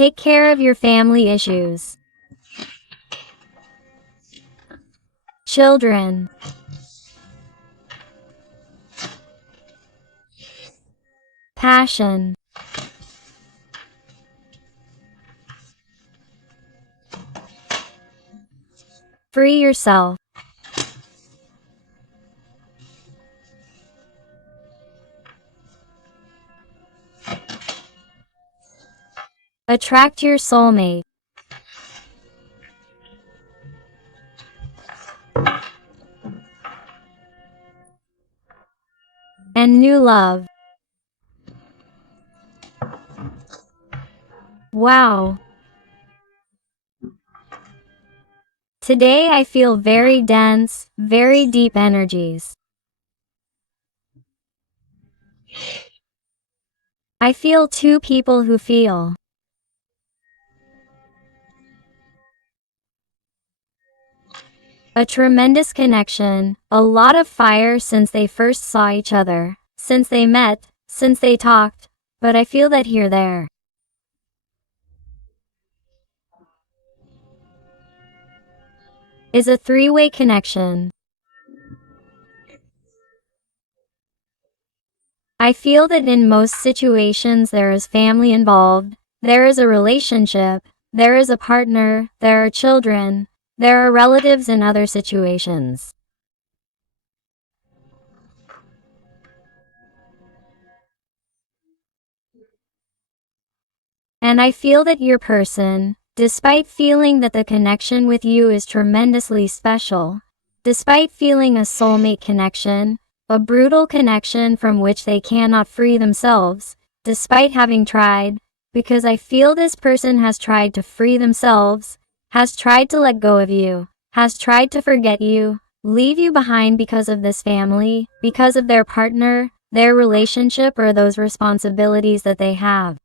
Take care of your family issues. Children. Passion. Free yourself. Attract your soulmate. And new love. Wow. Today I feel very dense, very deep energies. I feel two people who feel. A tremendous connection, a lot of fire since they first saw each other, since they met, since they talked, but I feel that here there is a three-way connection. I feel that in most situations there is family involved, there is a relationship, there is a partner, there are children, there are relatives in other situations. And I feel that your person, despite feeling that the connection with you is tremendously special, despite feeling a soulmate connection, a brutal connection from which they cannot free themselves, despite having tried, because I feel this person has tried to free themselves, has tried to let go of you, has tried to forget you, leave you behind because of this family, because of their partner, their relationship, or those responsibilities that they have.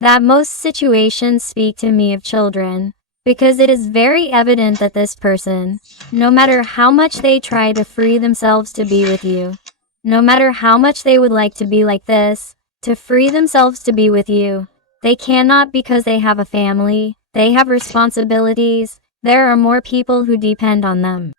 That most situations speak to me of children, because it is very evident that this person, no matter how much they try to free themselves to be with you, no matter how much they would like to be like this, to free themselves to be with you, they cannot because they have a family, they have responsibilities, there are more people who depend on them.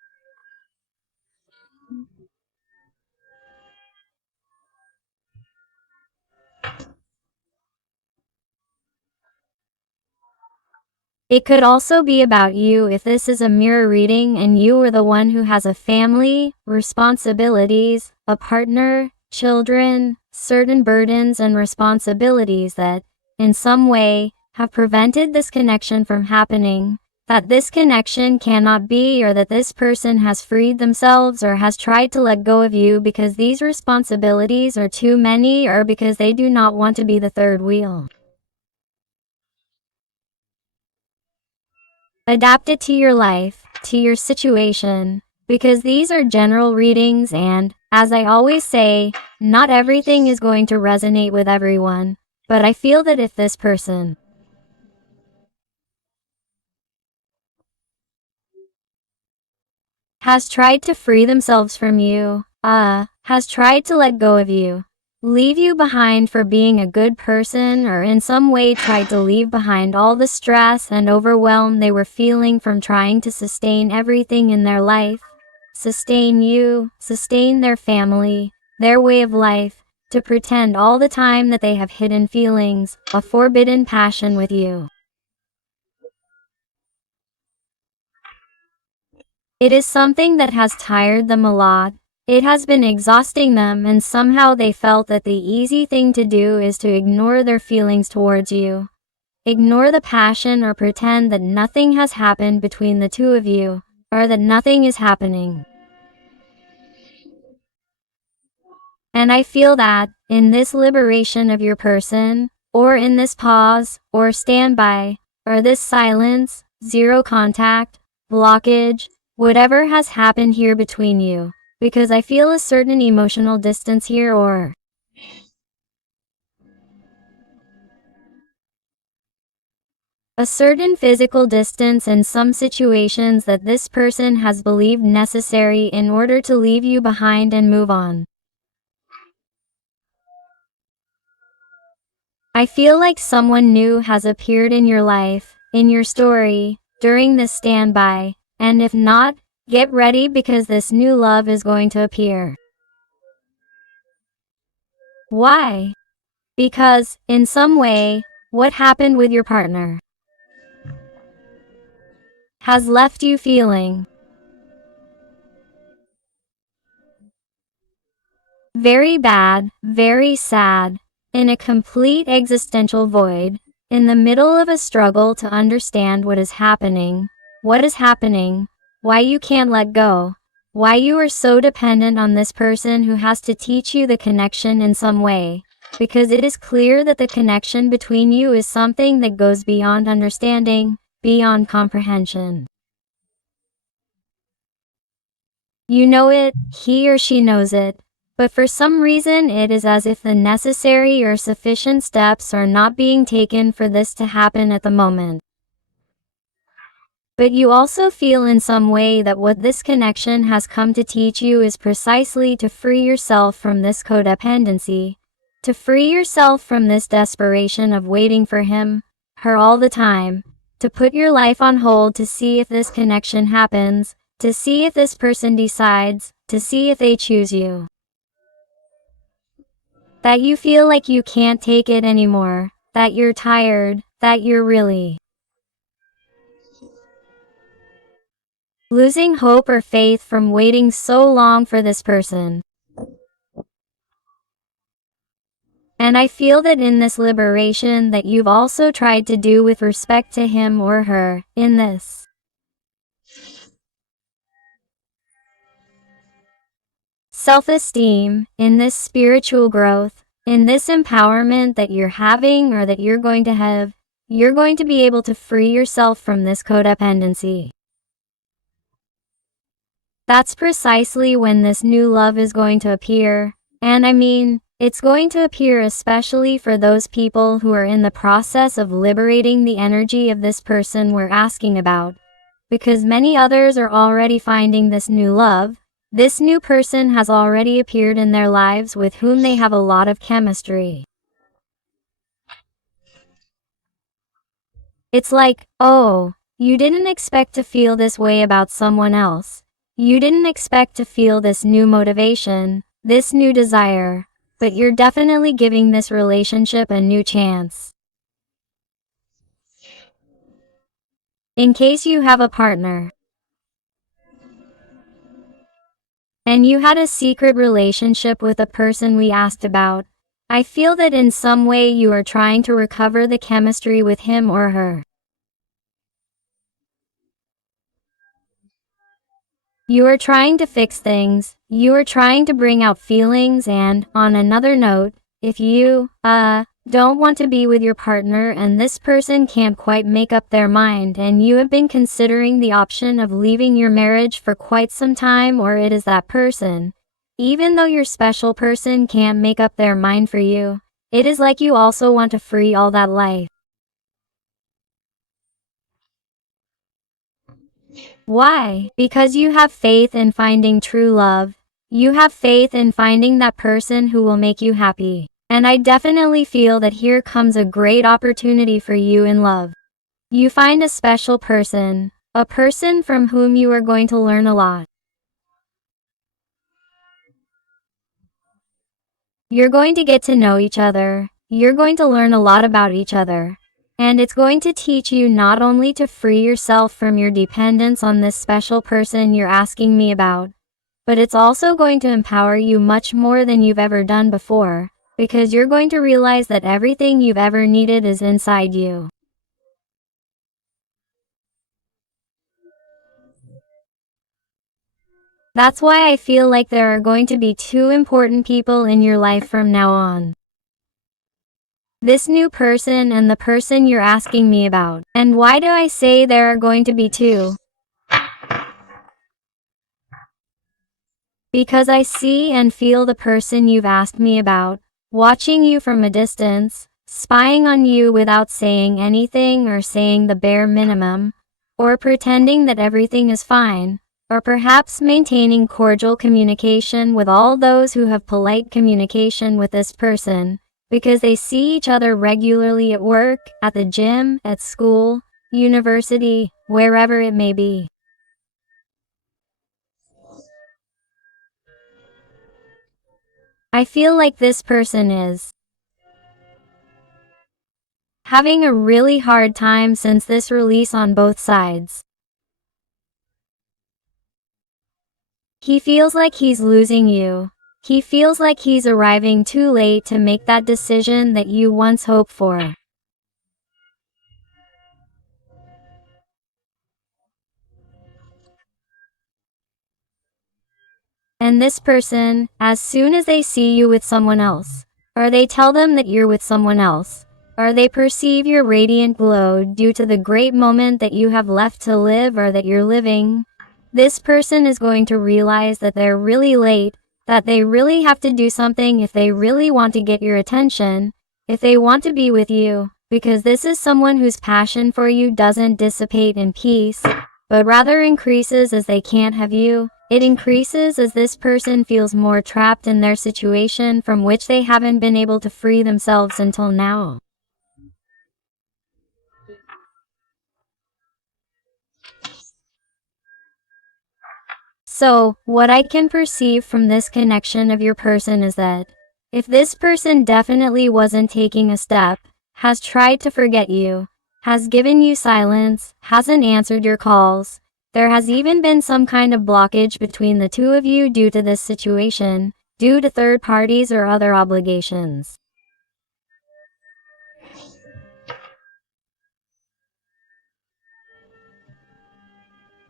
It could also be about you if this is a mirror reading and you are the one who has a family, responsibilities, a partner, children, certain burdens and responsibilities that, in some way, have prevented this connection from happening, that this connection cannot be, or that this person has freed themselves or has tried to let go of you because these responsibilities are too many or because they do not want to be the third wheel. Adapt it to your life, to your situation, because these are general readings and, as I always say, not everything is going to resonate with everyone, but I feel that if this person has tried to free themselves from you, has tried to let go of you, leave you behind for being a good person, or in some way tried to leave behind all the stress and overwhelm they were feeling from trying to sustain everything in their life, sustain you, sustain their family, their way of life, to pretend all the time that they have hidden feelings, a forbidden passion with you. It is something that has tired them a lot. It has been exhausting them, and somehow they felt that the easy thing to do is to ignore their feelings towards you. Ignore the passion or pretend that nothing has happened between the two of you, or that nothing is happening. And I feel that, in this liberation of your person, or in this pause, or standby, or this silence, zero contact, blockage, whatever has happened here between you, because I feel a certain emotional distance here, or A certain physical distance in some situations that this person has believed necessary in order to leave you behind and move on. I feel like someone new has appeared in your life, in your story, during this standby, and if not, get ready because this new love is going to appear. Why? Because, in some way, what happened with your partner has left you feeling very bad, very sad, in a complete existential void, in the middle of a struggle to understand what is happening, why you can't let go, why you are so dependent on this person who has to teach you the connection in some way, because it is clear that the connection between you is something that goes beyond understanding, beyond comprehension. You know it, he or she knows it, but for some reason it is as if the necessary or sufficient steps are not being taken for this to happen at the moment. But you also feel in some way that what this connection has come to teach you is precisely to free yourself from this codependency, to free yourself from this desperation of waiting for him, her all the time, to put your life on hold to see if this connection happens, to see if this person decides, to see if they choose you. That you feel like you can't take it anymore, that you're tired, that you're really losing hope or faith from waiting so long for this person. And I feel that in this liberation that you've also tried to do with respect to him or her, in this self-esteem, in this spiritual growth, in this empowerment that you're having or that you're going to have, you're going to be able to free yourself from this codependency. That's precisely when this new love is going to appear, and I mean, it's going to appear especially for those people who are in the process of liberating the energy of this person we're asking about, because many others are already finding this new love. This new person has already appeared in their lives with whom they have a lot of chemistry. It's like, oh, you didn't expect to feel this way about someone else. You didn't expect to feel this new motivation, this new desire, but you're definitely giving this relationship a new chance. In case you have a partner, and you had a secret relationship with a person we asked about, I feel that in some way you are trying to recover the chemistry with him or her. You are trying to fix things, you are trying to bring out feelings, and, on another note, if you, don't want to be with your partner and this person can't quite make up their mind and you have been considering the option of leaving your marriage for quite some time, or it is that person, even though your special person can't make up their mind for you, it is like you also want to free all that life. Why? Because you have faith in finding true love. You have faith in finding that person who will make you happy. And I definitely feel that here comes a great opportunity for you in love. You find a special person, a person from whom you are going to learn a lot. You're going to get to know each other. You're going to learn a lot about each other. And it's going to teach you not only to free yourself from your dependence on this special person you're asking me about, but it's also going to empower you much more than you've ever done before, because you're going to realize that everything you've ever needed is inside you. That's why I feel like there are going to be two important people in your life from now on. This new person and the person you're asking me about. And why do I say there are going to be two? Because I see and feel the person you've asked me about, watching you from a distance, spying on you without saying anything or saying the bare minimum, or pretending that everything is fine, or perhaps maintaining cordial communication with all those who have polite communication with this person, because they see each other regularly at work, at the gym, at school, university, wherever it may be. I feel like this person is having a really hard time since this release on both sides. He feels like he's losing you. He feels like he's arriving too late to make that decision that you once hoped for. And this person, as soon as they see you with someone else, or they tell them that you're with someone else, or they perceive your radiant glow due to the great moment that you have left to live or that you're living, this person is going to realize that they're really late, that they really have to do something if they really want to get your attention, if they want to be with you, because this is someone whose passion for you doesn't dissipate in peace, but rather increases as they can't have you. It increases as this person feels more trapped in their situation from which they haven't been able to free themselves until now. So, what I can perceive from this connection of your person is that if this person definitely wasn't taking a step, has tried to forget you, has given you silence, hasn't answered your calls, there has even been some kind of blockage between the two of you due to this situation, due to third parties or other obligations.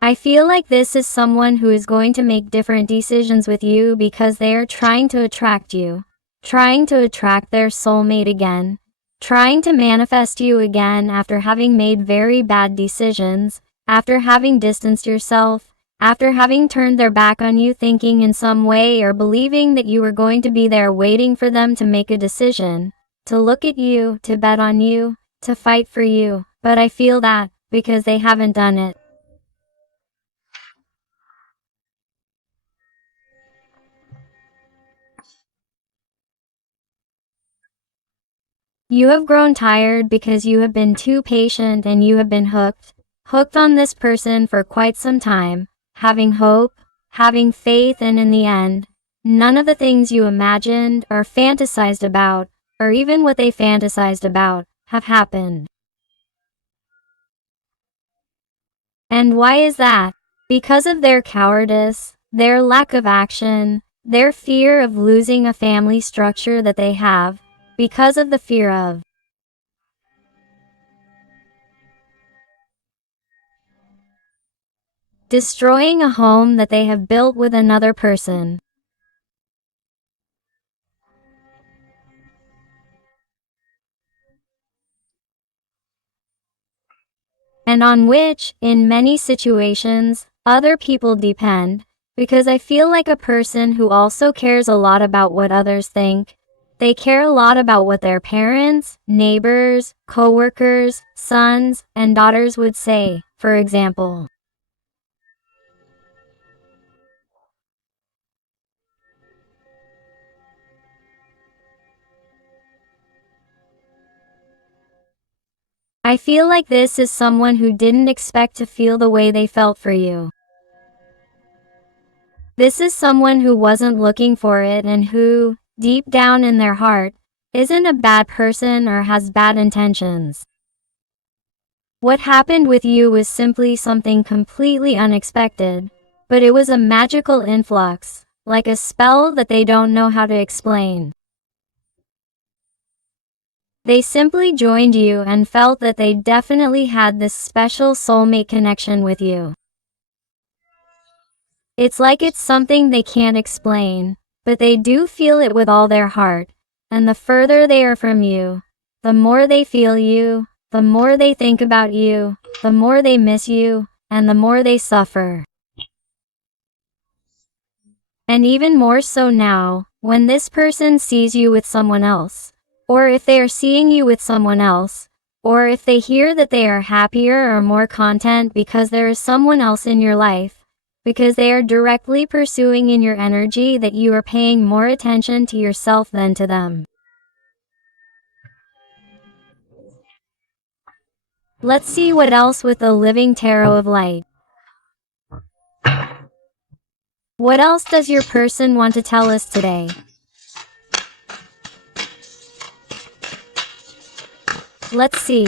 I feel like this is someone who is going to make different decisions with you because they are trying to attract you, trying to attract their soulmate again, trying to manifest you again after having made very bad decisions, after having distanced yourself, after having turned their back on you, thinking in some way or believing that you were going to be there waiting for them to make a decision, to look at you, to bet on you, to fight for you. But I feel that, because they haven't done it. You have grown tired because you have been too patient and you have been hooked on this person for quite some time, having hope, having faith, and in the end, none of the things you imagined or fantasized about, or even what they fantasized about, have happened. And why is that? Because of their cowardice, their lack of action, their fear of losing a family structure that they have, because of the fear of destroying a home that they have built with another person. And on which, in many situations, other people depend, because I feel like a person who also cares a lot about what others think. They care a lot about what their parents, neighbors, co-workers, sons, and daughters would say, for example. I feel like this is someone who didn't expect to feel the way they felt for you. This is someone who wasn't looking for it and who, deep down in their heart, isn't a bad person or has bad intentions. What happened with you was simply something completely unexpected, but it was a magical influx, like a spell that they don't know how to explain. They simply joined you and felt that they definitely had this special soulmate connection with you. It's like it's something they can't explain, but they do feel it with all their heart, and the further they are from you, the more they feel you, the more they think about you, the more they miss you, and the more they suffer. And even more so now, when this person sees you with someone else. or if they are seeing you with someone else, or if they hear that they are happier or more content because there is someone else in your life, because they are directly pursuing in your energy that you are paying more attention to yourself than to them. Let's see what else with the living tarot of light. What else does your person want to tell us today? Let's see.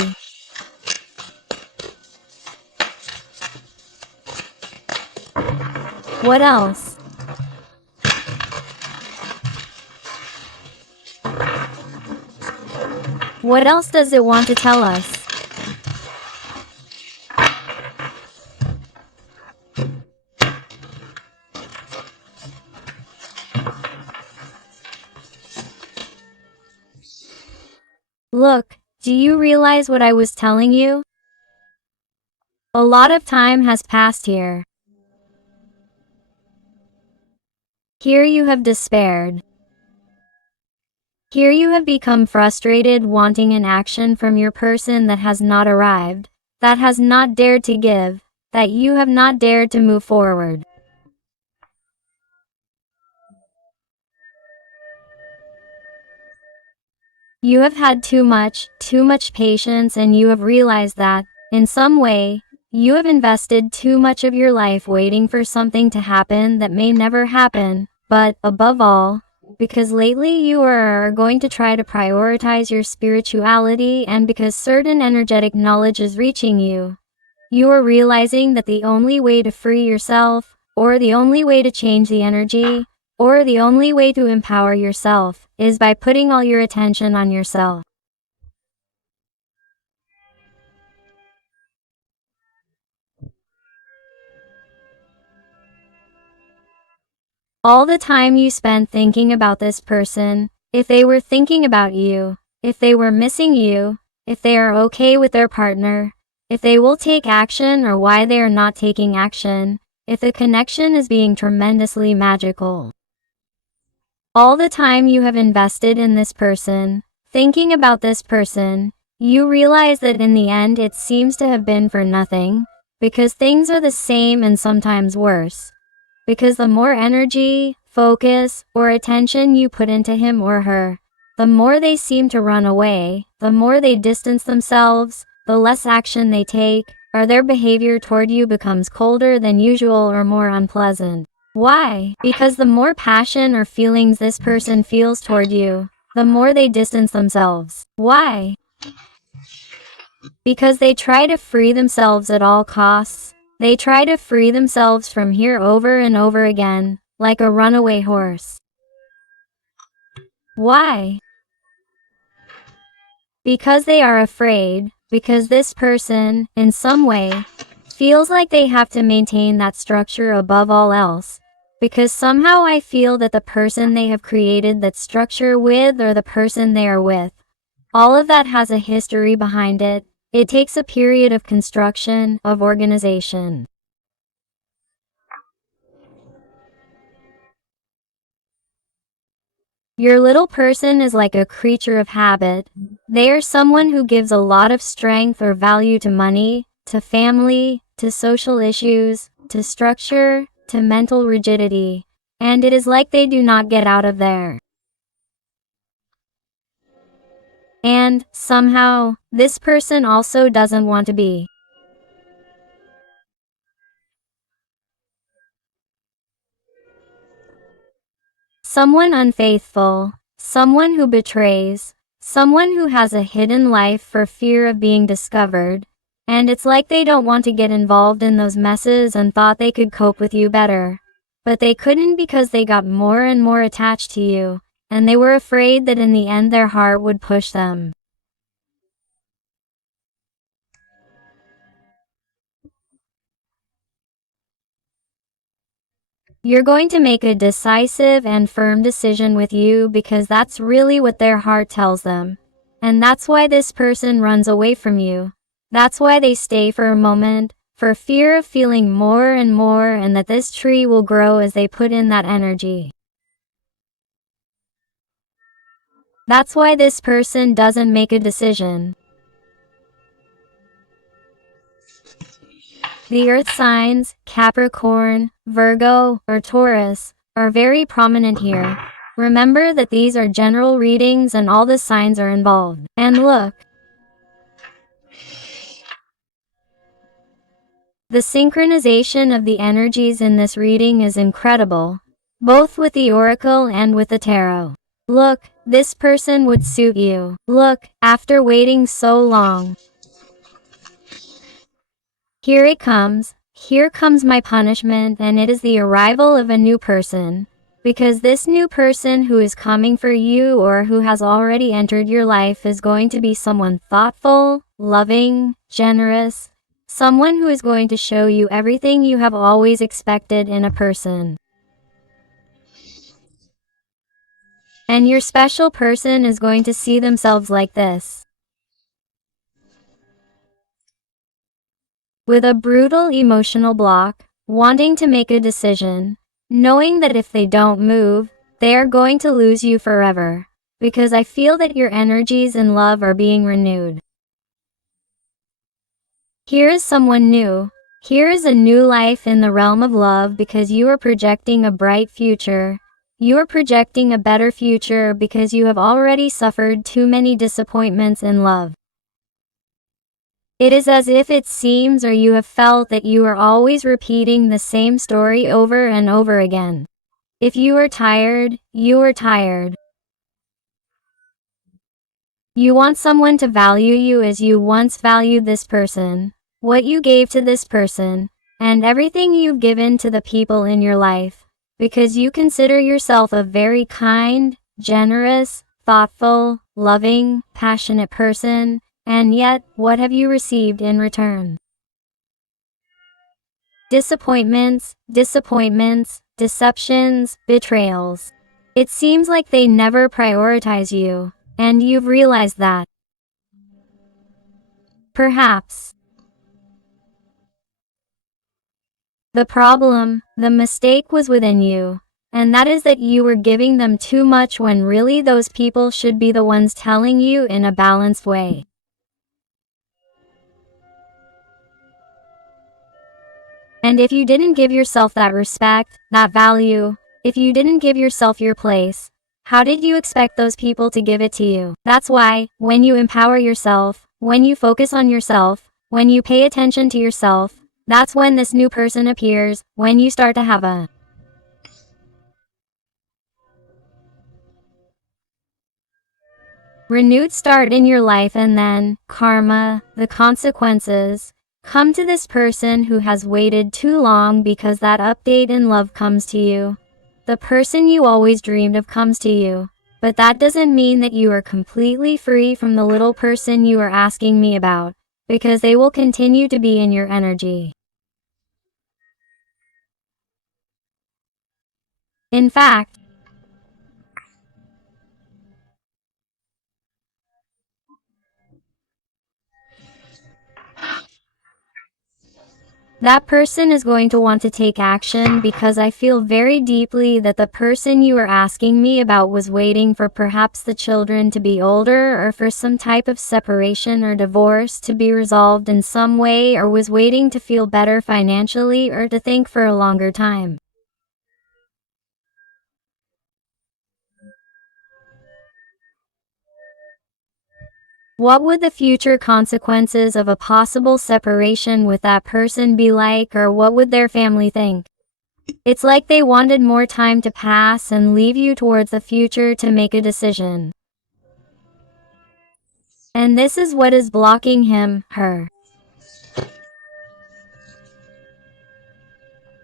What else? What else does it want to tell us? Look, do you realize what I was telling you? A lot of time has passed here. Here you have despaired. Here you have become frustrated, wanting an action from your person that has not arrived, that has not dared to give, that you have not dared to move forward. You have had too much patience, and you have realized that, in some way, you have invested too much of your life waiting for something to happen that may never happen, but, above all, because lately you are going to try to prioritize your spirituality, and because certain energetic knowledge is reaching you, you are realizing that the only way to free yourself, or the only way to change the energy, or the only way to empower yourself, is by putting all your attention on yourself. All the time you spent thinking about this person, if they were thinking about you, if they were missing you, if they are okay with their partner, if they will take action or why they are not taking action, if the connection is being tremendously magical. All the time you have invested in this person, thinking about this person, you realize that in the end it seems to have been for nothing, because things are the same and sometimes worse. Because the more energy, focus, or attention you put into him or her, the more they seem to run away, the more they distance themselves, the less action they take, or their behavior toward you becomes colder than usual or more unpleasant. Why? Because the more passion or feelings this person feels toward you, the more they distance themselves. Why? Because they try to free themselves at all costs. They try to free themselves from here over and over again, like a runaway horse. Why? Because they are afraid, because this person, in some way, feels like they have to maintain that structure above all else. Because somehow I feel that the person they have created that structure with, or the person they are with, all of that has a history behind it. It takes a period of construction, of organization. Your little person is like a creature of habit. They are someone who gives a lot of strength or value to money, to family, to social issues, to structure, to mental rigidity, and it is like they do not get out of there. And, somehow, this person also doesn't want to be someone unfaithful, someone who betrays, someone who has a hidden life for fear of being discovered, and it's like they don't want to get involved in those messes and thought they could cope with you better. But they couldn't because they got more and more attached to you, and they were afraid that in the end their heart would push them. You're going to make a decisive and firm decision with you because that's really what their heart tells them. And that's why this person runs away from you. That's why they stay for a moment, for fear of feeling more and more, and that this tree will grow as they put in that energy. That's why this person doesn't make a decision. The earth signs, Capricorn, Virgo, or Taurus, are very prominent here. Remember that these are general readings and all the signs are involved. And look, the synchronization of the energies in this reading is incredible, both with the oracle and with the tarot. Look, this person would suit you. Look, after waiting so long. Here it comes. Here comes my punishment, and it is the arrival of a new person. Because this new person who is coming for you or who has already entered your life is going to be someone thoughtful, loving, generous, someone who is going to show you everything you have always expected in a person. And your special person is going to see themselves like this. With a brutal emotional block, wanting to make a decision, knowing that if they don't move, they are going to lose you forever. Because I feel that your energies in love are being renewed. Here is someone new. Here is a new life in the realm of love because you are projecting a bright future. You are projecting a better future because you have already suffered too many disappointments in love. It is as if it seems or you have felt that you are always repeating the same story over and over again. If you are tired, you are tired. You want someone to value you as you once valued this person, what you gave to this person, and everything you've given to the people in your life, because you consider yourself a very kind, generous, thoughtful, loving, passionate person. And yet, what have you received in return? Disappointments, disappointments, deceptions, betrayals. It seems like they never prioritize you, and you've realized that. Perhaps. The problem, the mistake was within you, and that is that you were giving them too much when really those people should be the ones telling you in a balanced way. And if you didn't give yourself that respect, that value, if you didn't give yourself your place, how did you expect those people to give it to you? That's why, when you empower yourself, when you focus on yourself, when you pay attention to yourself, that's when this new person appears, when you start to have a renewed start in your life, and then, karma, the consequences, come to this person who has waited too long because that update in love comes to you. The person you always dreamed of comes to you. But that doesn't mean that you are completely free from the little person you are asking me about, because they will continue to be in your energy. In fact, that person is going to want to take action because I feel very deeply that the person you are asking me about was waiting for perhaps the children to be older or for some type of separation or divorce to be resolved in some way, or was waiting to feel better financially or to think for a longer time. What would the future consequences of a possible separation with that person be like, or what would their family think? It's like they wanted more time to pass and leave you towards the future to make a decision. And this is what is blocking him, her.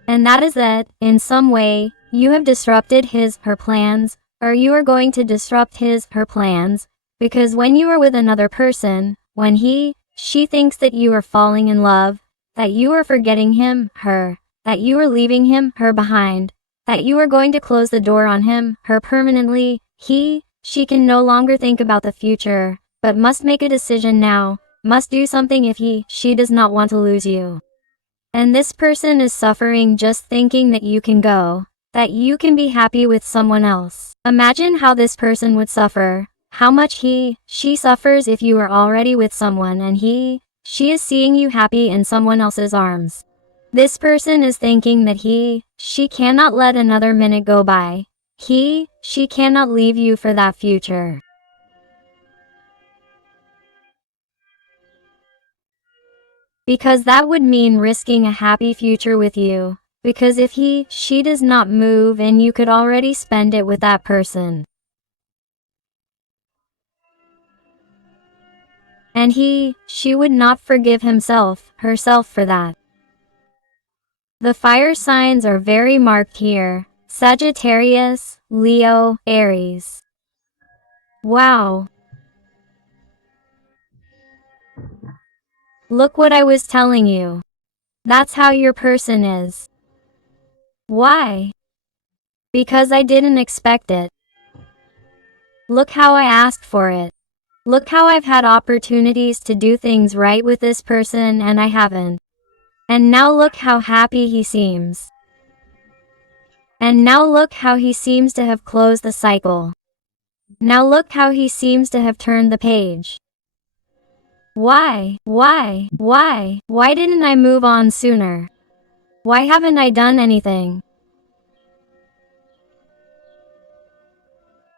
And that is that, in some way, you have disrupted his, her plans, or you are going to disrupt his, her plans, because when you are with another person, when he, she thinks that you are falling in love, that you are forgetting him, her, that you are leaving him, her behind, that you are going to close the door on him, her permanently, he, she can no longer think about the future, but must make a decision now, must do something if he, she does not want to lose you. And this person is suffering just thinking that you can go, that you can be happy with someone else. Imagine how this person would suffer, how much she suffers if you are already with someone and she is seeing you happy in someone else's arms. This person is thinking that she cannot let another minute go by. She cannot leave you for that future. Because that would mean risking a happy future with you. Because if she does not move and you could already spend it with that person. And she would not forgive herself for that. The fire signs are very marked here. Sagittarius, Leo, Aries. Wow. Look what I was telling you. That's how your person is. Why? Because I didn't expect it. Look how I asked for it. Look how I've had opportunities to do things right with this person and I haven't. And now look how happy he seems. And now look how he seems to have closed the cycle. Now look how he seems to have turned the page. Why didn't I move on sooner? Why haven't I done anything?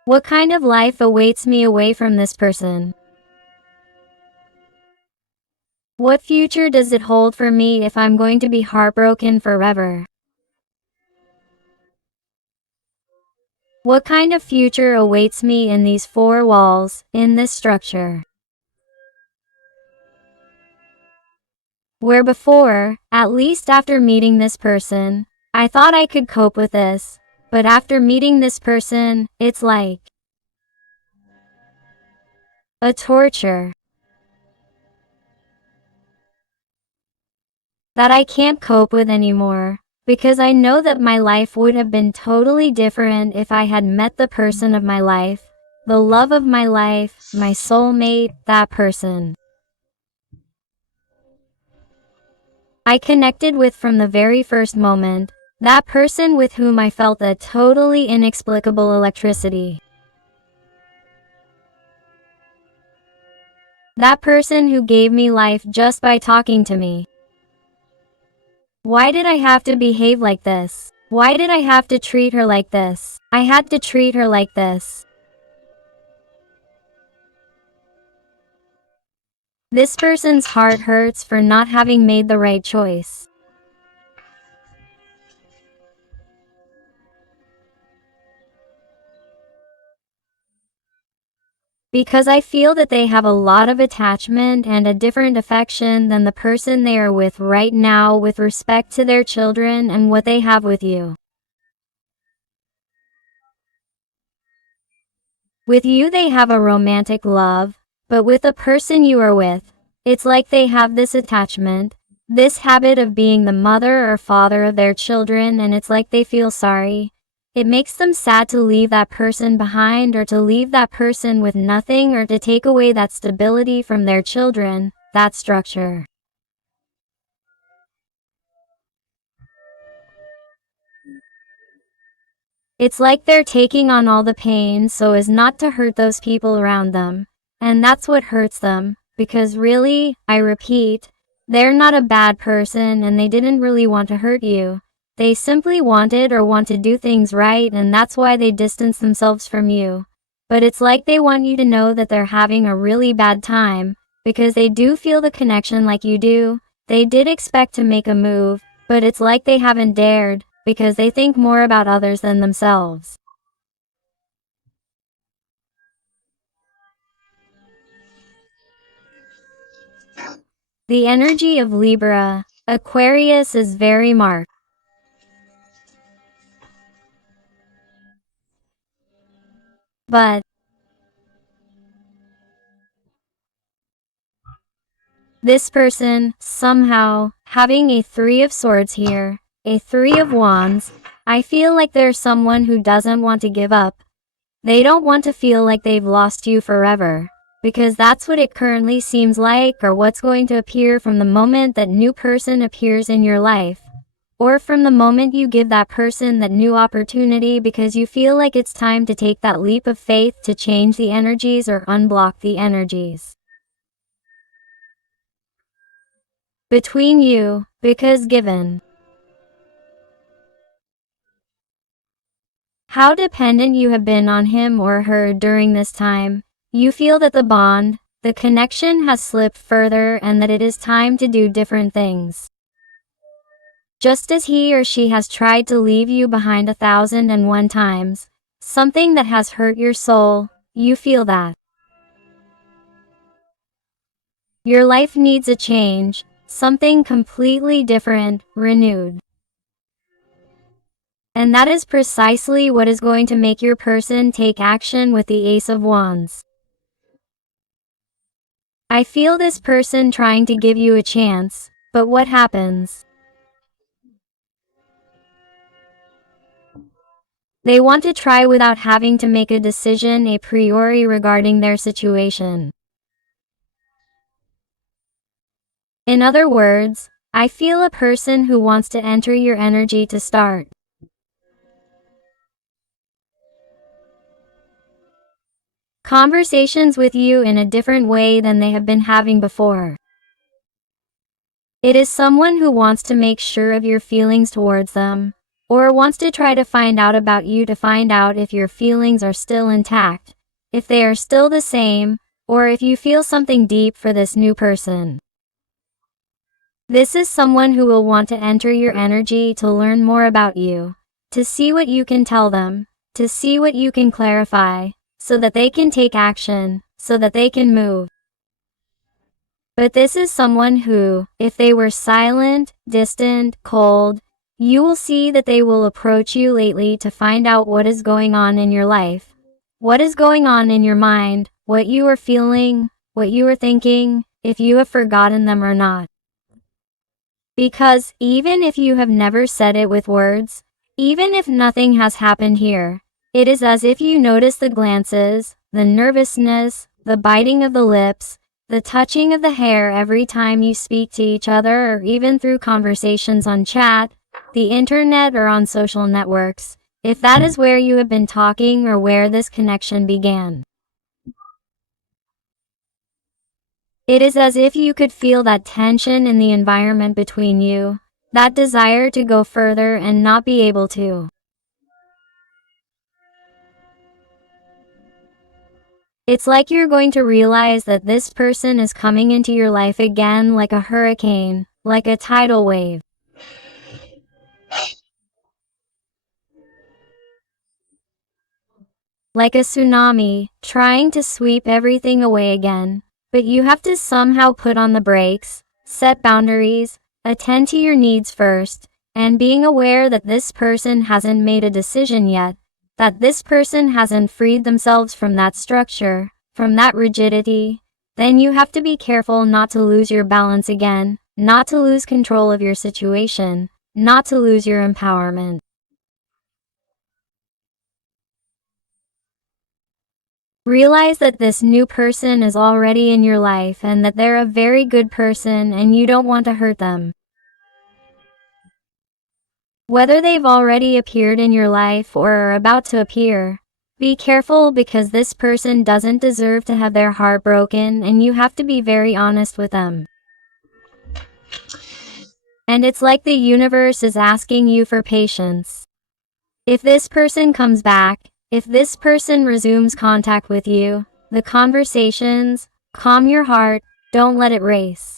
What kind of life awaits me away from this person? What future does it hold for me if I'm going to be heartbroken forever? What kind of future awaits me in these four walls, in this structure? Where before, at least after meeting this person, I thought I could cope with this, but after meeting this person, it's like a torture that I can't cope with anymore, because I know that my life would have been totally different if I had met the person of my life, the love of my life, my soulmate, that person I connected with from the very first moment, that person with whom I felt a totally inexplicable electricity. That person who gave me life just by talking to me. Why did I have to behave like this? Why did I have to treat her like this? I had to treat her like this. This person's heart hurts for not having made the right choice. Because I feel that they have a lot of attachment and a different affection than the person they are with right now with respect to their children and what they have with you. With you they have a romantic love, but with the person you are with, it's like they have this attachment, this habit of being the mother or father of their children, and it's like they feel sorry. It makes them sad to leave that person behind or to leave that person with nothing or to take away that stability from their children, that structure. It's like they're taking on all the pain so as not to hurt those people around them. And that's what hurts them, because really, I repeat, they're not a bad person and they didn't really want to hurt you. They simply wanted or want to do things right, and that's why they distance themselves from you. But it's like they want you to know that they're having a really bad time, because they do feel the connection like you do. They did expect to make a move, but it's like they haven't dared, because they think more about others than themselves. The energy of Libra, Aquarius is very marked. But this person, somehow, having a Three of Swords here, a Three of Wands, I feel like there's someone who doesn't want to give up. They don't want to feel like they've lost you forever, because that's what it currently seems like, or what's going to appear from the moment that new person appears in your life. or from the moment you give that person that new opportunity because you feel like it's time to take that leap of faith to change the energies or unblock the energies between you, because given how dependent you have been on him or her during this time, you feel that the bond, the connection has slipped further and that it is time to do different things. Just as he or she has tried to leave you behind 1,001 times, something that has hurt your soul, you feel that your life needs a change, something completely different, renewed. And that is precisely what is going to make your person take action with the Ace of Wands. I feel this person trying to give you a chance, but what happens? They want to try without having to make a decision a priori regarding their situation. In other words, I feel a person who wants to enter your energy to start conversations with you in a different way than they have been having before. It is someone who wants to make sure of your feelings towards them, or wants to try to find out about you to find out if your feelings are still intact, if they are still the same, or if you feel something deep for this new person. This is someone who will want to enter your energy to learn more about you, to see what you can tell them, to see what you can clarify, so that they can take action, so that they can move. But this is someone who, if they were silent, distant, cold, you will see that they will approach you lately to find out what is going on in your life, what is going on in your mind, what you are feeling, what you are thinking, if you have forgotten them or not. Because, even if you have never said it with words, even if nothing has happened here, it is as if you notice the glances, the nervousness, the biting of the lips, the touching of the hair every time you speak to each other or even through conversations on chat, the internet or on social networks, if that is where you have been talking or where this connection began. It is as if you could feel that tension in the environment between you, that desire to go further and not be able to. It's like you're going to realize that this person is coming into your life again like a hurricane, like a tidal wave. Like a tsunami, trying to sweep everything away again. But you have to somehow put on the brakes, set boundaries, attend to your needs first, and being aware that this person hasn't made a decision yet, that this person hasn't freed themselves from that structure, from that rigidity, then you have to be careful not to lose your balance again, not to lose control of your situation, not to lose your empowerment. Realize that this new person is already in your life and that they're a very good person and you don't want to hurt them. Whether they've already appeared in your life or are about to appear, be careful because this person doesn't deserve to have their heart broken and you have to be very honest with them. And it's like the universe is asking you for patience. If this person comes back, if this person resumes contact with you, the conversations, calm your heart, don't let it race.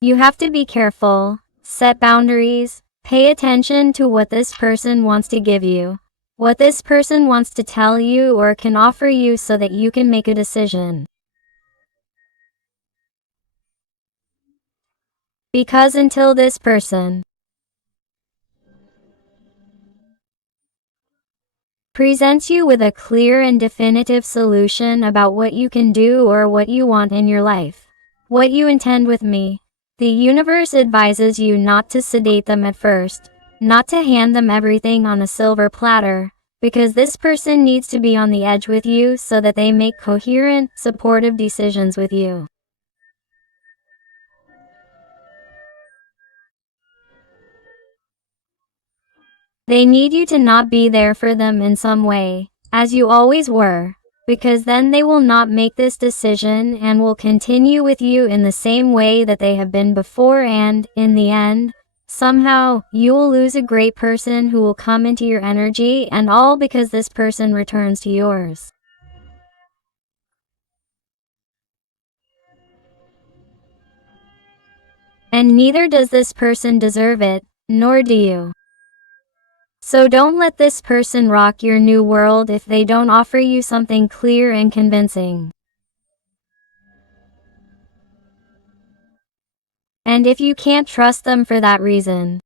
You have to be careful, set boundaries, pay attention to what this person wants to give you, what this person wants to tell you or can offer you so that you can make a decision. Because until this person presents you with a clear and definitive solution about what you can do or what you want in your life, what you intend with me, the universe advises you not to sedate them at first, not to hand them everything on a silver platter, because this person needs to be on the edge with you so that they make coherent, supportive decisions with you. They need you to not be there for them in some way, as you always were, because then they will not make this decision and will continue with you in the same way that they have been before, and, in the end, somehow, you will lose a great person who will come into your energy, and all because this person returns to yours. And neither does this person deserve it, nor do you. So don't let this person rock your new world if they don't offer you something clear and convincing. And if you can't trust them for that reason.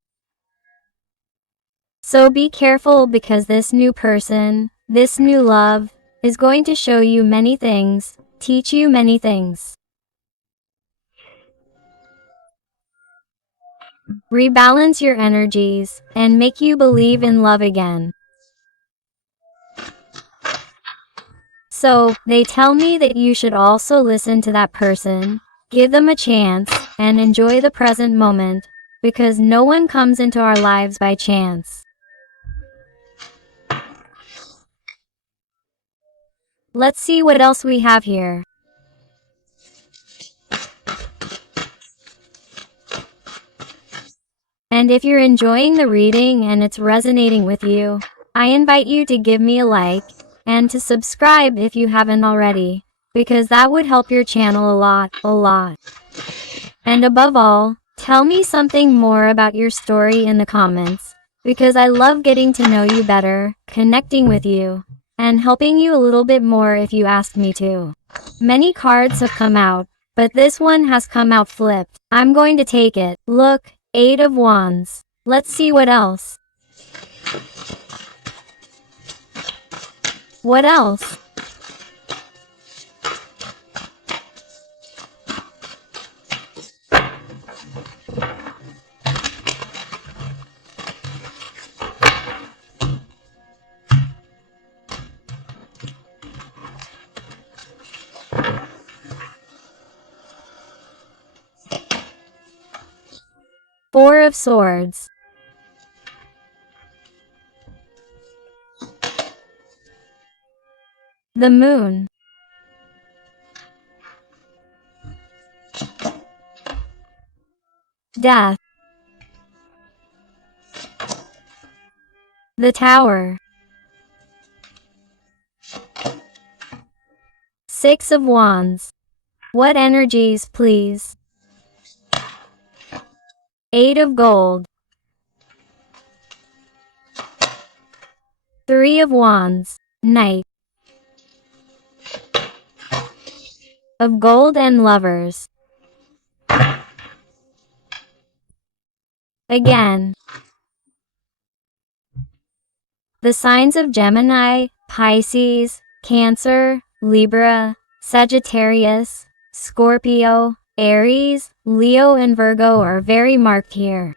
So be careful, because this new person, this new love, is going to show you many things, teach you many things. Rebalance your energies, and make you believe in love again. So, they tell me that you should also listen to that person, give them a chance, and enjoy the present moment, because no one comes into our lives by chance. Let's see what else we have here. And if you're enjoying the reading and it's resonating with you, I invite you to give me a like, and to subscribe if you haven't already, because that would help your channel a lot. And above all, tell me something more about your story in the comments, because I love getting to know you better, connecting with you, and helping you a little bit more if you ask me to. Many cards have come out, but this one has come out flipped. I'm going to take it. Look, 8 of Wands. Let's see what else. What else? Four of Swords. The Moon. Death. The Tower. 6 of Wands. What energies, please? 8 of Gold. 3 of Wands. Knight. Of Gold and Lovers. Again. The signs of Gemini, Pisces, Cancer, Libra, Sagittarius, Scorpio, Aries, Leo and Virgo are very marked here.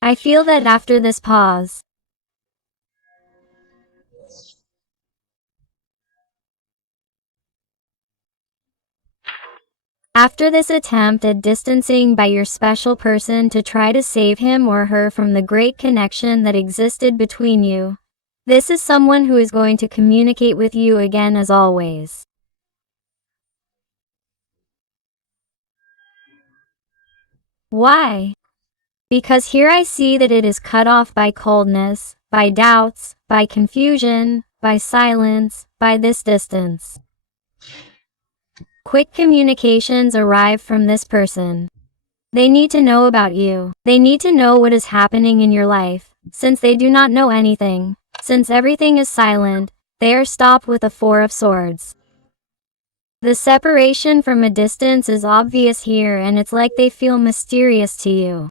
I feel that after this pause, after this attempt at distancing by your special person to try to save him or her from the great connection that existed between you, this is someone who is going to communicate with you again as always. Why? Because here I see that it is cut off by coldness, by doubts, by confusion, by silence, by this distance. Quick communications arrive from this person. They need to know about you. They need to know what is happening in your life. Since they do not know anything, since everything is silent, they are stopped with a 4 of Swords. The separation from a distance is obvious here, and it's like they feel mysterious to you.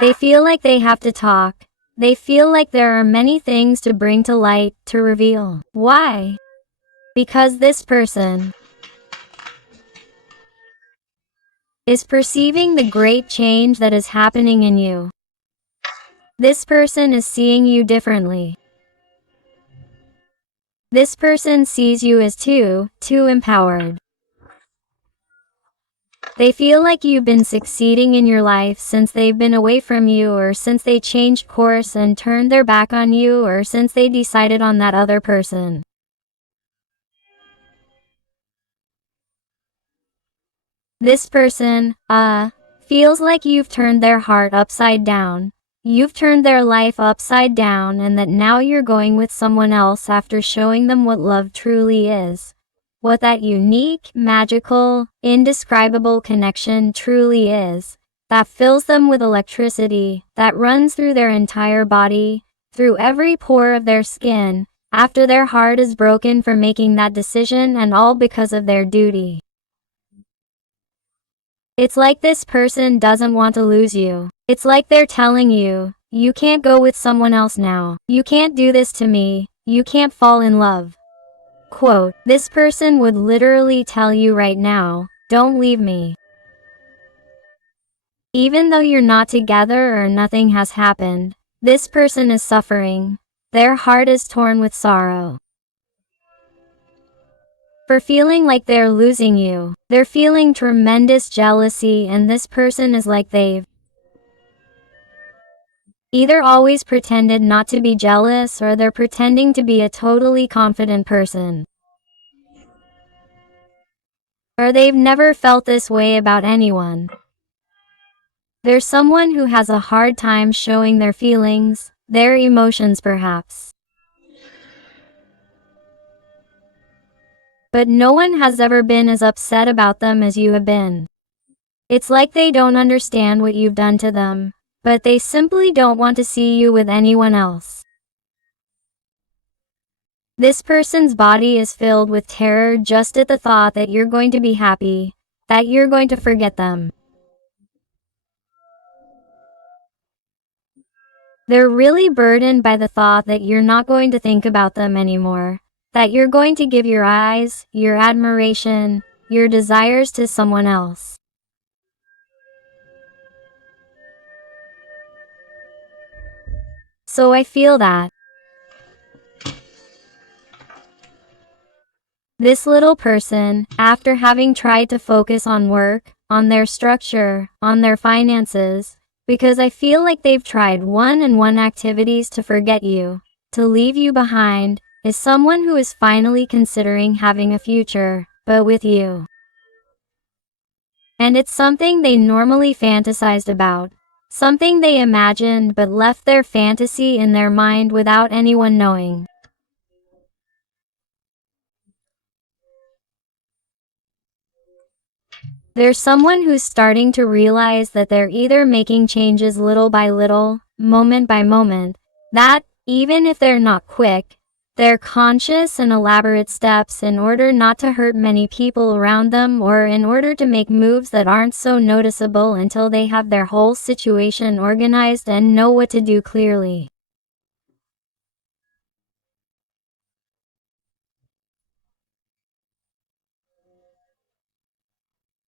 They feel like they have to talk. They feel like there are many things to bring to light, to reveal. Why? Because this person is perceiving the great change that is happening in you. This person is seeing you differently. This person sees you as too empowered. They feel like you've been succeeding in your life since they've been away from you, or since they changed course and turned their back on you, or since they decided on that other person. This person, feels like you've turned their heart upside down. You've turned their life upside down, and that now you're going with someone else after showing them what love truly is. What that unique, magical, indescribable connection truly is. That fills them with electricity, that runs through their entire body, through every pore of their skin, after their heart is broken for making that decision, and all because of their duty. It's like this person doesn't want to lose you. It's like they're telling you, you can't go with someone else now. You can't do this to me. You can't fall in love. Quote, this person would literally tell you right now, don't leave me. Even though you're not together or nothing has happened, this person is suffering. Their heart is torn with sorrow. For feeling like they're losing you. They're feeling tremendous jealousy, and this person is like they've either always pretended not to be jealous, or they're pretending to be a totally confident person. Or they've never felt this way about anyone. They're someone who has a hard time showing their feelings, their emotions perhaps. But no one has ever been as upset about them as you have been. It's like they don't understand what you've done to them, but they simply don't want to see you with anyone else. This person's body is filled with terror just at the thought that you're going to be happy, that you're going to forget them. They're really burdened by the thought that you're not going to think about them anymore, that you're going to give your eyes, your admiration, your desires to someone else. So I feel that this little person, after having tried to focus on work, on their structure, on their finances, because I feel like they've tried one-on-one activities to forget you, to leave you behind, is someone who is finally considering having a future, but with you. And it's something they normally fantasized about, something they imagined but left their fantasy in their mind without anyone knowing. There's someone who's starting to realize that they're either making changes little by little, moment by moment, that, even if they're not quick, they're conscious and elaborate steps in order not to hurt many people around them, or in order to make moves that aren't so noticeable until they have their whole situation organized and know what to do clearly.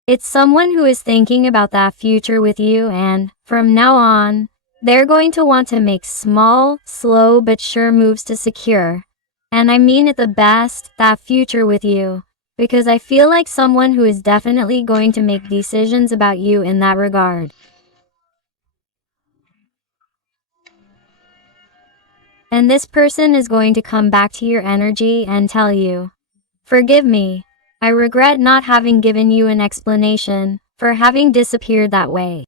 It's someone who is thinking about that future with you, and, from now on, they're going to want to make small, slow but sure moves to secure, and I mean it the best, that future with you, because I feel like someone who is definitely going to make decisions about you in that regard. And this person is going to come back to your energy and tell you, forgive me. I regret not having given you an explanation for having disappeared that way.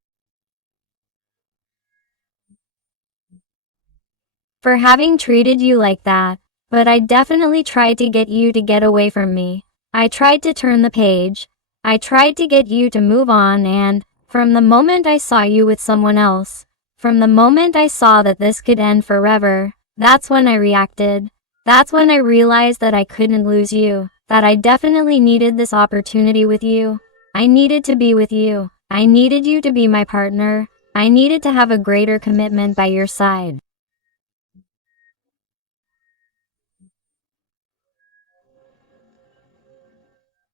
For having treated you like that, but I definitely tried to get you to get away from me. I tried to turn the page. I tried to get you to move on, and from the moment I saw you with someone else, from the moment I saw that this could end forever, that's when I reacted. That's when I realized that I couldn't lose you, that I definitely needed this opportunity with you. I needed to be with you. I needed you to be my partner. I needed to have a greater commitment by your side.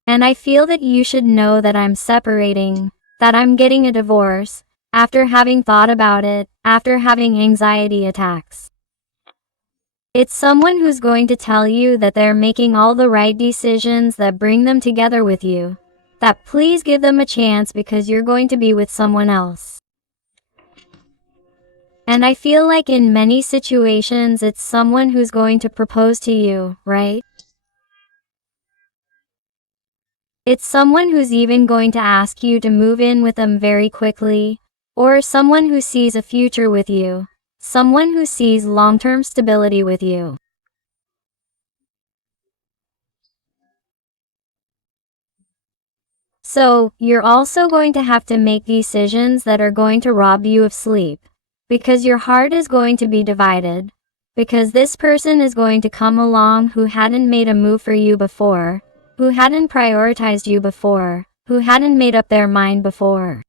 And I feel that you should know that I'm separating, that I'm getting a divorce, after having thought about it, after having anxiety attacks. It's someone who's going to tell you that they're making all the right decisions that bring them together with you. that please give them a chance because you're going to be with someone else. And I feel like in many situations it's someone who's going to propose to you, right? It's someone who's even going to ask you to move in with them very quickly, or someone who sees a future with you, someone who sees long-term stability with you. So, you're also going to have to make decisions that are going to rob you of sleep, because your heart is going to be divided, because this person is going to come along who hadn't made a move for you before, who hadn't prioritized you before, who hadn't made up their mind before.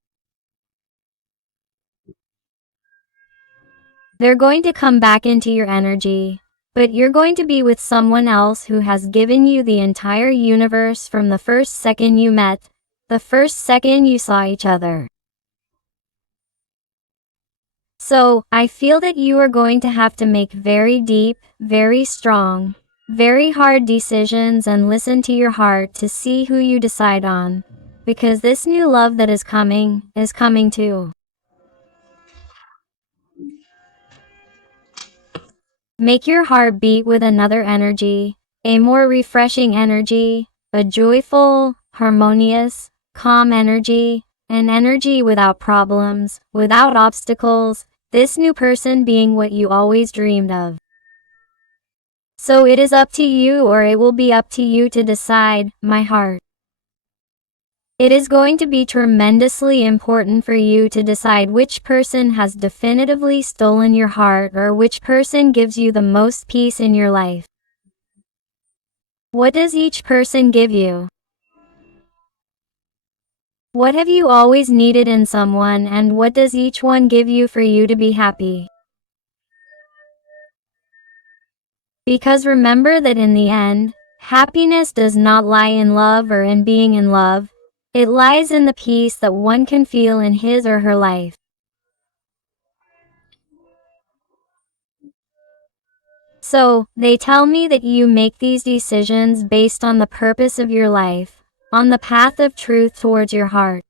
They're going to come back into your energy, but you're going to be with someone else who has given you the entire universe from the first second you met, the first second you saw each other. So, I feel that you are going to have to make very deep, very strong, very hard decisions and listen to your heart to see who you decide on, because this new love that is coming too. Make your heart beat with another energy, a more refreshing energy, a joyful, harmonious, calm energy, an energy without problems, without obstacles, this new person being what you always dreamed of. So it is up to you, or it will be up to you to decide, my heart. It is going to be tremendously important for you to decide which person has definitively stolen your heart or which person gives you the most peace in your life. What does each person give you? What have you always needed in someone, and what does each one give you for you to be happy? Because remember that in the end, happiness does not lie in love or in being in love. It lies in the peace that one can feel in his or her life. So, they tell me that you make these decisions based on the purpose of your life, on the path of truth towards your heart.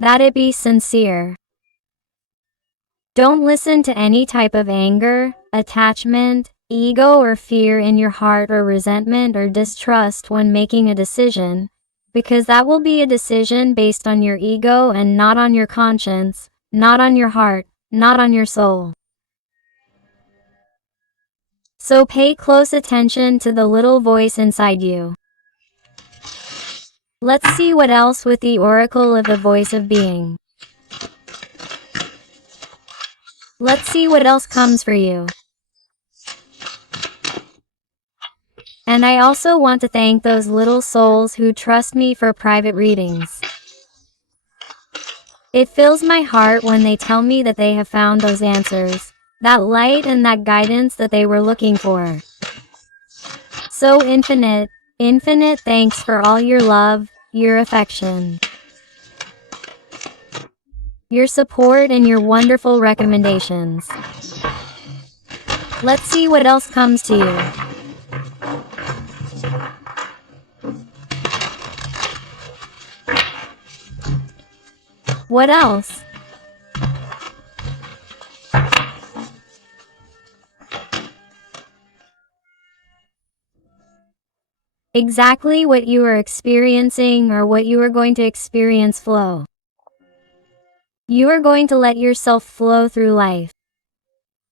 That it be sincere. Don't listen to any type of anger, attachment, ego or fear in your heart, or resentment or distrust when making a decision, because that will be a decision based on your ego and not on your conscience, not on your heart, not on your soul. So pay close attention to the little voice inside you. Let's see what else with the oracle of the voice of being. Let's see what else comes for you. And I also want to thank those little souls who trust me for private readings. It fills my heart when they tell me that they have found those answers, that light and that guidance that they were looking for. So infinite thanks for all your love, your affection, your support, and your wonderful recommendations. Let's see what else comes to you. What else? Exactly what you are experiencing or what you are going to experience flow. You are going to let yourself flow through life.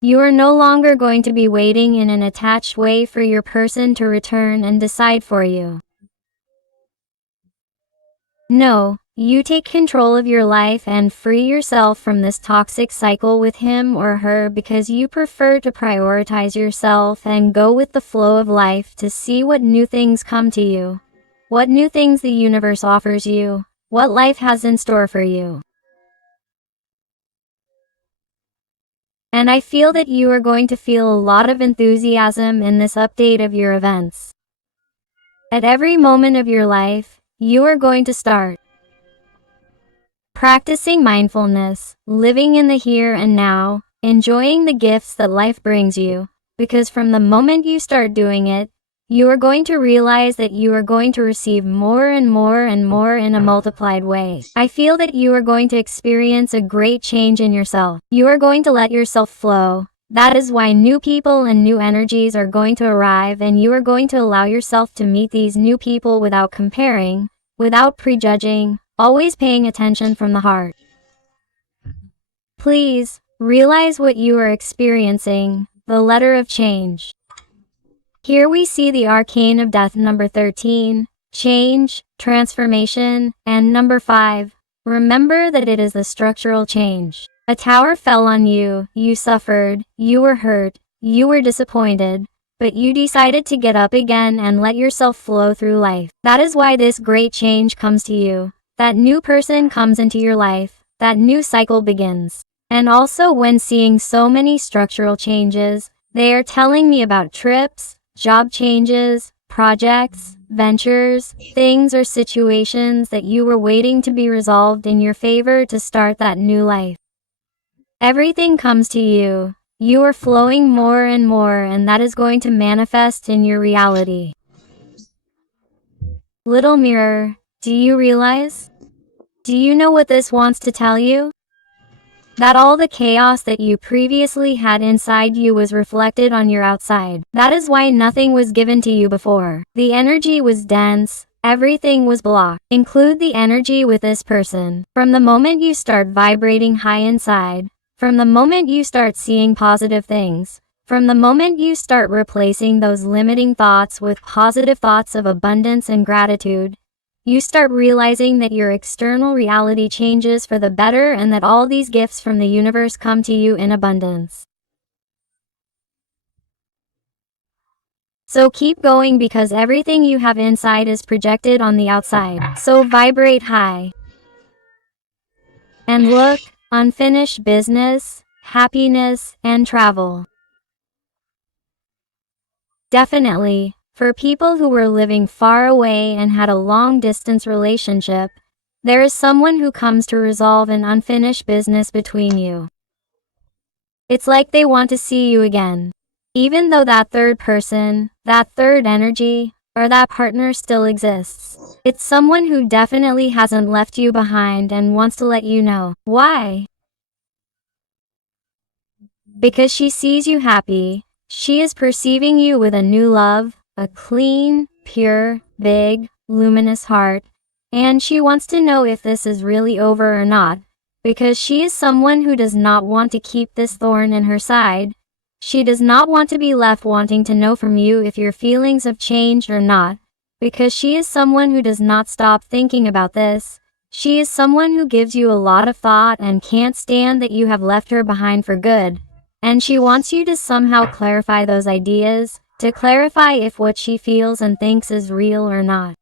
You are no longer going to be waiting in an attached way for your person to return and decide for you. No, you take control of your life and free yourself from this toxic cycle with him or her, because you prefer to prioritize yourself and go with the flow of life to see what new things come to you, what new things the universe offers you, what life has in store for you. And I feel that you are going to feel a lot of enthusiasm in this update of your events. At every moment of your life, you are going to start practicing mindfulness, living in the here and now, enjoying the gifts that life brings you, because from the moment you start doing it, you are going to realize that you are going to receive more and more and more in a multiplied way. I feel that you are going to experience a great change in yourself. You are going to let yourself flow. That is why new people and new energies are going to arrive, and you are going to allow yourself to meet these new people without comparing, without prejudging, always paying attention from the heart. Please, realize what you are experiencing, the letter of change. Here we see the arcane of death number 13, change, transformation, and number 5, remember that it is the structural change. A tower fell on you, you suffered, you were hurt, you were disappointed, but you decided to get up again and let yourself flow through life. That is why this great change comes to you. That new person comes into your life, that new cycle begins. And also, when seeing so many structural changes, they are telling me about trips, job changes, projects, ventures, things or situations that you were waiting to be resolved in your favor to start that new life. Everything comes to you. You are flowing more and more, and that is going to manifest in your reality. Little mirror, do you realize? Do you know what this wants to tell you? That all the chaos that you previously had inside you was reflected on your outside. That is why nothing was given to you before. The energy was dense, everything was blocked. Include the energy with this person. From the moment you start vibrating high inside, from the moment you start seeing positive things, from the moment you start replacing those limiting thoughts with positive thoughts of abundance and gratitude, you start realizing that your external reality changes for the better and that all these gifts from the universe come to you in abundance. So keep going, because everything you have inside is projected on the outside. So vibrate high. And look, unfinished business, happiness, and travel. Definitely. For people who were living far away and had a long-distance relationship, there is someone who comes to resolve an unfinished business between you. It's like they want to see you again. Even though that third person, that third energy, or that partner still exists. It's someone who definitely hasn't left you behind and wants to let you know. Why? Because she sees you happy. She is perceiving you with a new love, a clean, pure, big, luminous heart, and she wants to know if this is really over or not, because she is someone who does not want to keep this thorn in her side. She does not want to be left wanting to know from you if your feelings have changed or not, because she is someone who does not stop thinking about this. She is someone who gives you a lot of thought and can't stand that you have left her behind for good, and she wants you to somehow clarify those ideas, to clarify if what she feels and thinks is real or not.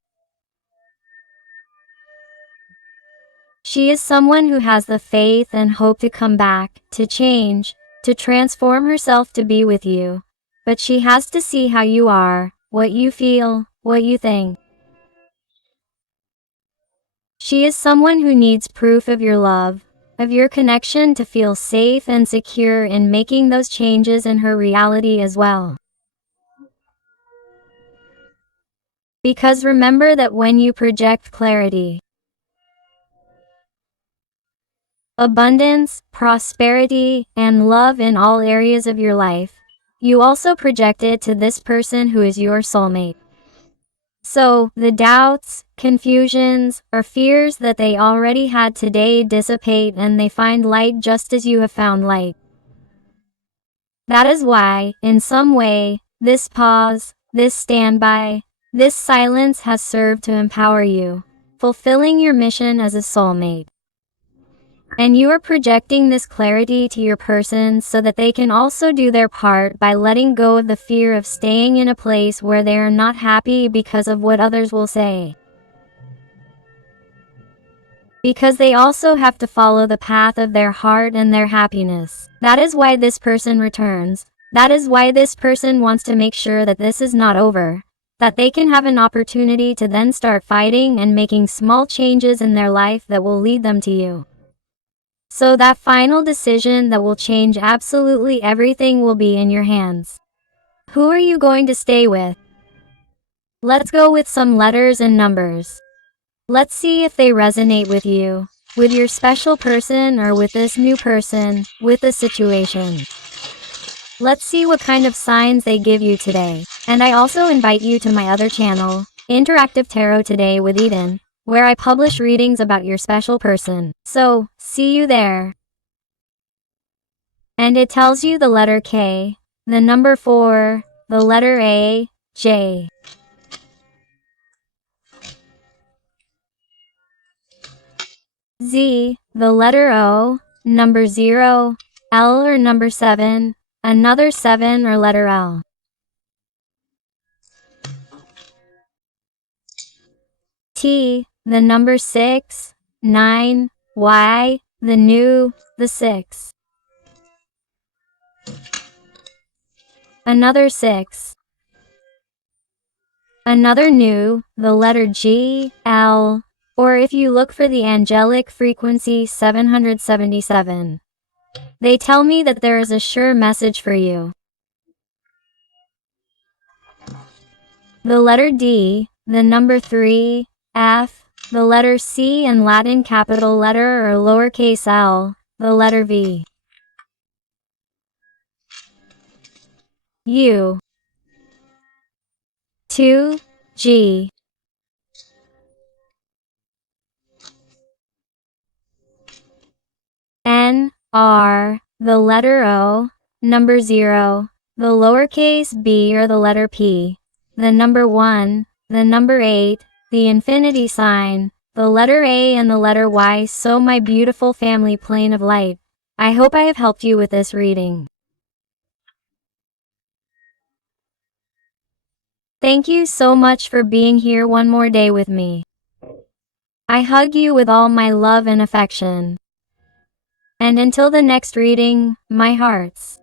She is someone who has the faith and hope to come back, to change, to transform herself to be with you. But she has to see how you are, what you feel, what you think. She is someone who needs proof of your love, of your connection, to feel safe and secure in making those changes in her reality as well. Because remember that when you project clarity, abundance, prosperity, and love in all areas of your life, you also project it to this person who is your soulmate. So, the doubts, confusions, or fears that they already had today dissipate and they find light just as you have found light. That is why, in some way, this pause, this standby, this silence has served to empower you, fulfilling your mission as a soulmate. And you are projecting this clarity to your person so that they can also do their part by letting go of the fear of staying in a place where they are not happy because of what others will say. Because they also have to follow the path of their heart and their happiness. That is why this person returns. That is why this person wants to make sure that this is not over, that they can have an opportunity to then start fighting and making small changes in their life that will lead them to you. So that final decision that will change absolutely everything will be in your hands. Who are you going to stay with? Let's go with some letters and numbers. Let's see if they resonate with you, with your special person, or with this new person, with the situation. Let's see what kind of signs they give you today. And I also invite you to my other channel, Interactive Tarot Today with Eden, where I publish readings about your special person. So, see you there. And it tells you the letter K, the number 4, the letter A, J. Z, the letter O, number 0, L or number 7, another 7 or letter L. T, the number 6, 9, Y, the new, the 6. Another 6. Another new, the letter G, L, or if you look for the angelic frequency 777. They tell me that there is a sure message for you. The letter D, the number 3, F, the letter C and Latin capital letter or lowercase l, the letter V. U. 2, G. N, R, the letter O, number 0, the lowercase b or the letter P, the number 1, the number 8, the infinity sign, the letter A and the letter Y. So my beautiful family plane of light, I hope I have helped you with this reading. Thank you so much for being here one more day with me. I hug you with all my love and affection. And until the next reading, my hearts.